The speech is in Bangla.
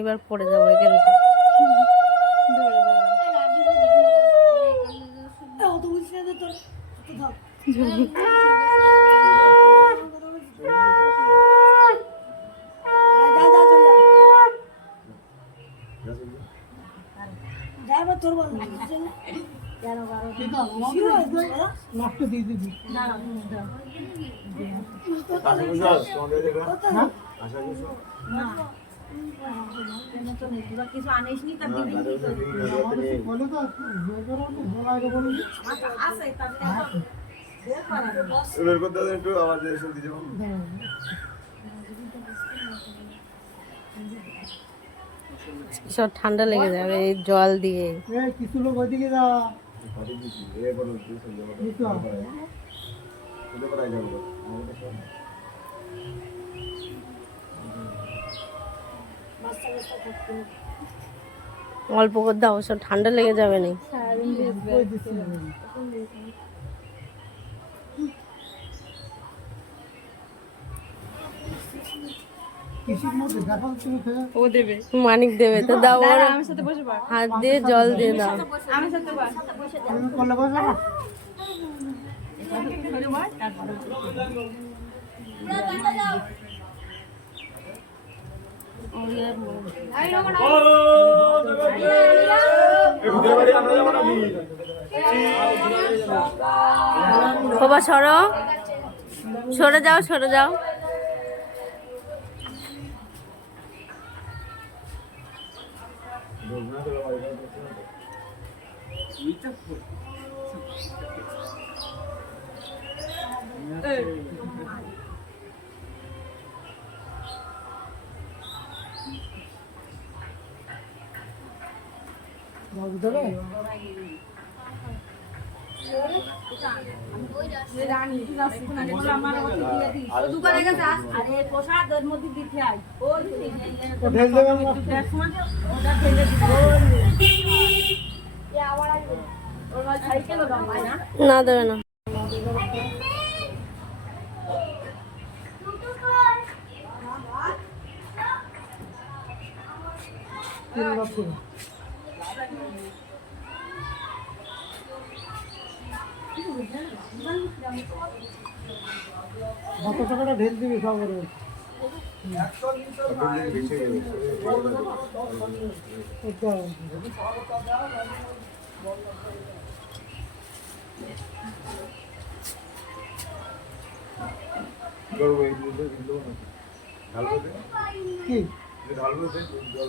এবার পড়ে যাব এখানে। নষ্ট দিয়ে দিবি বলে তো বলা আগে বলে বের করতে হবে একটু আবার এসব দিয়ে যাবো সব ঠান্ডা লেগে যাবে এই জল দিয়ে এই কিছু লোক ওইদিকে যা পাঠিয়ে দিচ্ছি এ করো তুই সব যাবো দিতে হবে তুই পাঠাই যাবো আমাদের সব অল্প করে দাও সব ঠান্ডা লেগে যাবে না মানিক দেবে তো দাও ওর আমার সাথে বসে পড়। হাত দিয়ে জল দিয়ে দাও। না বাবা সরো। সরে যাও সরে যাও। বাবু না দেবে না। তিন বছর। কত টাকাটা ঢেল দিবি সব কি ঢালবো জল